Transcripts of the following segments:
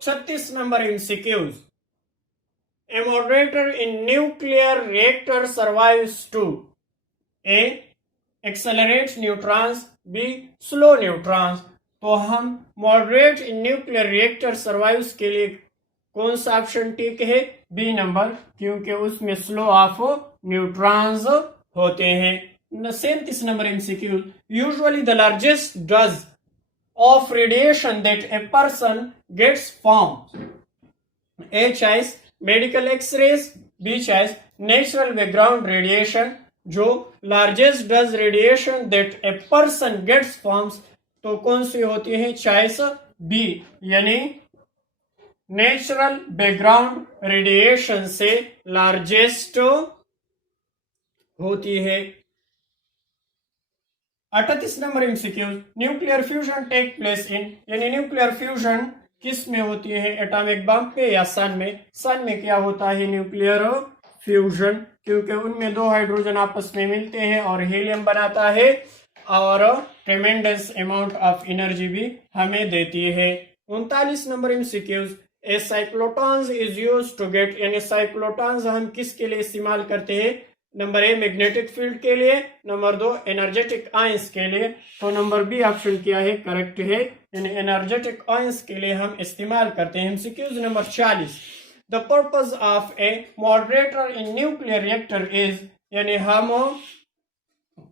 36 number MCQs. A moderator in nuclear reactor survives to A. Accelerate neutrons, B. Slow neutrons. तो हम moderate in nuclear reactor survives के लिए कौन सा option ठीक है? बी नंबर, क्योंकि उसमें स्लो ऑफ न्यूट्रॉन्स होते हैं. 37 number MCQ. Usually the largest dose of radiation that a person gets from A choice medical x-rays, B choice natural background radiation. जो largest dose radiation that a person gets from, तो कौन सी होती है? Choice B, यानी natural background radiation से largest होती है. 38 number MCQ. Nuclear fusion take place in, यानी न्यूक्लियर फ्यूजन किस में होती है? एटॉमिक बम पे या सन में? सन में क्या होता है? न्यूक्लियर फ्यूजन, क्योंकि उनमें दो हाइड्रोजन आपस में मिलते हैं और हीलियम बनाता है और ट्रेमेंडस अमाउंट ऑफ एनर्जी भी हमें देती है. 39 number MCQs. A cyclotrons is used to get, यानी साइक्लोट्रॉन्स हम किसके लिए इस्तेमाल करते हैं? नंबर ए मैग्नेटिक फील्ड के लिए, नंबर दो एनर्जेटिक आयंस के लिए. तो नंबर बी ऑप्शन क्या है? करेक्ट है, यानी एनर्जेटिक आयंस के लिए हम इस्तेमाल करते हैं. MCQs number 40. The purpose of a moderator in nuclear reactor is, यानी हम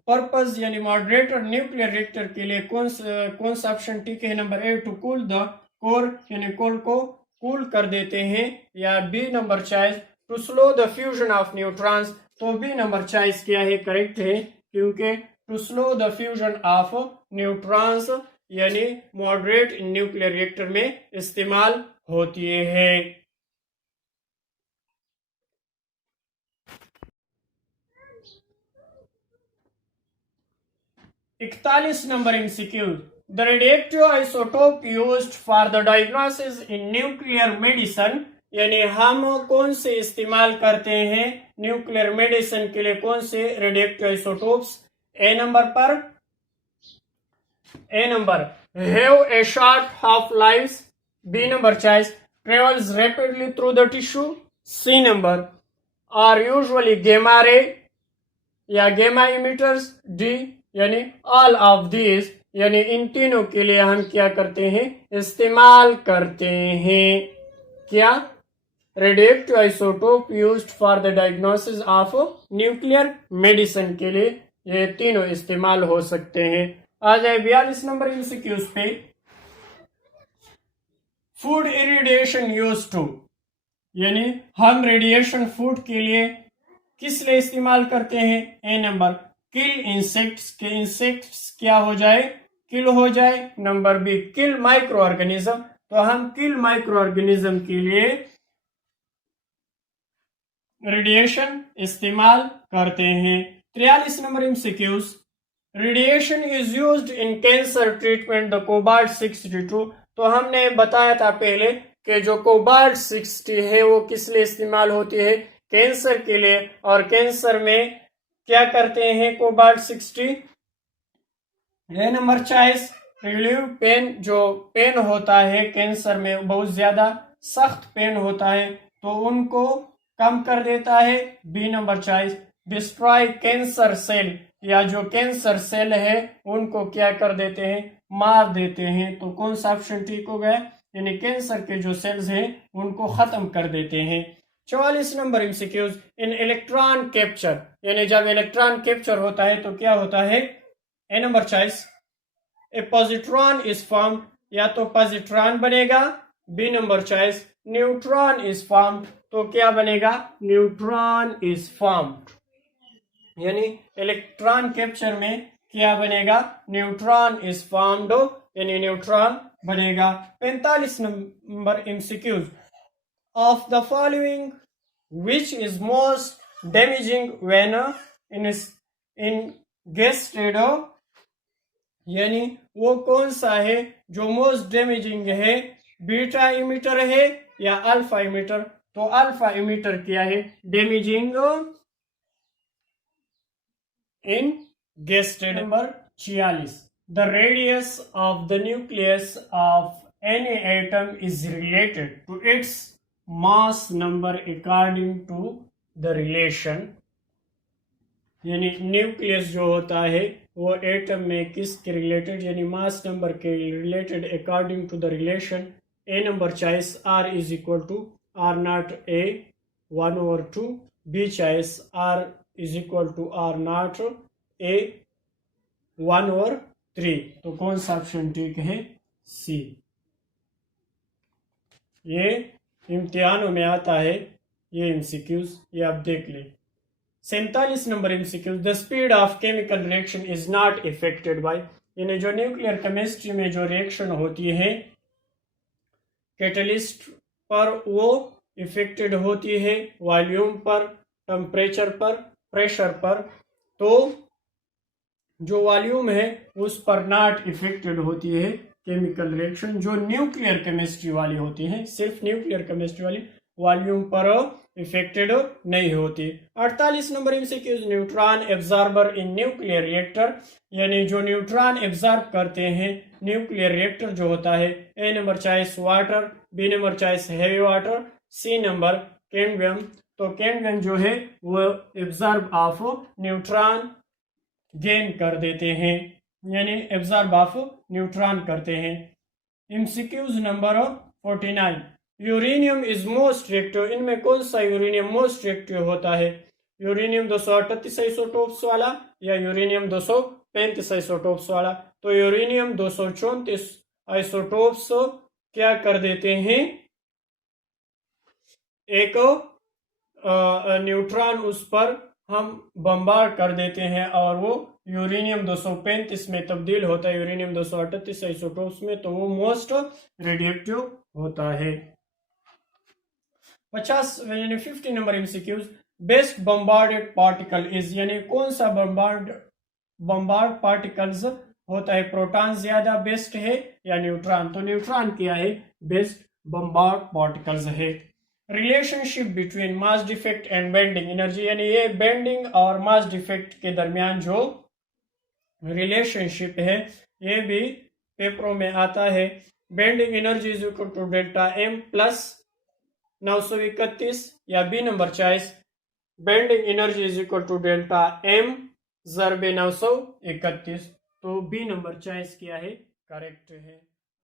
पर्पज यानी मॉडरेटर न्यूक्लियर रिएक्टर के लिए कौन सा ऑप्शन ठीक है? Number A, to cool the core, यानी कोर को कूल कर देते हैं, या B number choice to slow the fusion of neutrons. तो बी नंबर चॉइस क्या है? करेक्ट है, क्योंकि to slow the fusion of neutrons यानी मॉडरेट इन न्यूक्लियर रिएक्टर में इस्तेमाल होती है. 41 number MCQ. The radioactive isotope used for the diagnosis in nuclear medicine, यानी हम कौन से इस्तेमाल करते हैं न्यूक्लियर मेडिसिन के लिए? कौन से radioactive isotopes? A number have a short half life, B number choice travels rapidly through the tissue, C number are usually gamma ray या गेमा इमिटर्स, डी यानी ऑल ऑफ दिस, यानी इन तीनों के लिए हम क्या करते हैं? इस्तेमाल करते हैं. क्या? Radioactive isotope used for the diagnosis of nuclear medicine के लिए ये तीनों इस्तेमाल हो सकते हैं. आ जाए 42 नंबर MCQs पे. फूड इरिडिएशन यूज टू, यानी हम रेडिएशन फूड के लिए किस लिए इस्तेमाल करते हैं? ए नंबर किल इंसेक्ट्स, के इंसेक्ट्स क्या हो जाए? किल हो जाए. नंबर बी किल माइक्रो ऑर्गेनिज्म, तो हम किल माइक्रो ऑर्गेनिज्म के लिए रेडिएशन इस्तेमाल करते हैं. 43 number MCQs. Radiation is used in cancer treatment the cobalt 62, तो हमने बताया था पहले कि जो कोबाल्ट 60 है वो किस लिए इस्तेमाल होती है? कैंसर के लिए. और कैंसर में क्या करते हैं कोबाल्ट 60? ये नंबर चॉइस रिलीव पेन, जो पेन होता है कैंसर में बहुत ज्यादा सख्त पेन होता है तो उनको कम कर देता है. B number choice destroy cancer cell, या जो कैंसर सेल है उनको क्या कर देते हैं? मार देते हैं. तो कौन सा ऑप्शन ठीक हो गया? यानी कैंसर के जो सेल्स हैं उनको खत्म कर देते हैं. 44 नंबर MCQs. इन इलेक्ट्रॉन कैप्चर, यानी जब इलेक्ट्रॉन कैप्चर होता है तो क्या होता है? A number choice A positron is form, या तो पॉजिट्रॉन बनेगा. B number choice neutron is form, तो क्या बनेगा? न्यूट्रॉन इज फॉर्म्ड, यानी इलेक्ट्रॉन कैप्चर में क्या बनेगा? न्यूट्रॉन इज फॉर्म्ड, यानी न्यूट्रॉन बनेगा. 45 number MCQs. Of the following, which is most damaging when ingested, यानी वो कौन सा है जो मोस्ट डैमेजिंग है? बीटा इमिटर है या अल्फा इमिटर? तो अल्फा इमिटर क्या है? Damaging in gazetted. Number 46. The radius of the nucleus of any atom is related to its mass number according to the relation, यानी न्यूक्लियस जो होता है वो एटम में किसके रिलेटेड यानी मास नंबर के related according to the relation A number choice r is equal to r naught a 1/2, B choice r is equal to r naught a 1/3। तो कौन सा ऑप्शन ठीक है? सी। ये इम्तिहानों में आता है, ये एमसीक्यूज, ये आप देख ले। 47 number MCQs, the speed of chemical reaction is not effected by, यानी जो न्यूक्लियर केमिस्ट्री में जो रिएक्शन होती है कैटलिस्ट पर, वो इफेक्टेड होती है वॉल्यूम पर, टेम्परेचर पर, प्रेशर पर। तो जो वॉल्यूम है उस पर नॉट इफेक्टेड होती है केमिकल रिएक्शन, जो न्यूक्लियर केमिस्ट्री वाली होती है, सिर्फ न्यूक्लियर केमिस्ट्री वाली वॉल्यूम पर इफेक्टेड नहीं होती। 48 नंबर एमसीक्यूज, न्यूट्रॉन एब्जॉर्बर इन न्यूक्लियर रिएक्टर, यानी जो न्यूट्रॉन एब्जॉर्ब करते हैं न्यूक्लियर रिएक्टर जो होता है, A number choice water, B number choice heavy water, C number cadmium. तो कैडमियम जो है वो एब्जॉर्ब ऑफ न्यूट्रॉन गेन कर देते हैं, यानी एब्जॉर्ब ऑफ न्यूट्रॉन करते हैं। MCQs number 49, uranium is most reactive, इनमें कौन सा यूरेनियम मोस्ट रिएक्टिव होता है? यूरेनियम 238 आइसोटोप्स वाला या यूरेनियम 235 आइसोटोप्स वाला? तो यूरेनियम 234 आइसोटोप्स क्या कर देते हैं, एक न्यूट्रॉन उस पर हम बम्बार्ड कर देते हैं और वो यूरेनियम 235 में तब्दील होता है यूरेनियम 238 आइसोटोप्स में, तो वो मोस्ट रेडिएक्टिव होता है। 50 number MCQs, best bombarded particle is, यानी कौन सा बम्बार्ड पार्टिकल्स होता है? प्रोटॉन ज्यादा बेस्ट है या न्यूट्रॉन? तो न्यूट्रॉन क्या है? बेस्ट बम्बार्ड पार्टिकल्स है। Relationship between mass defect and bending energy, यानी ये बेंडिंग और मास डिफेक्ट के दरमियान जो रिलेशनशिप है ये भी पेपरों में आता है। Binding energy is equal to delta M plus 931, या B number choice binding energy is equal to delta M ज़रबे 931। तो बी नंबर चॉइस क्या है? करेक्ट है।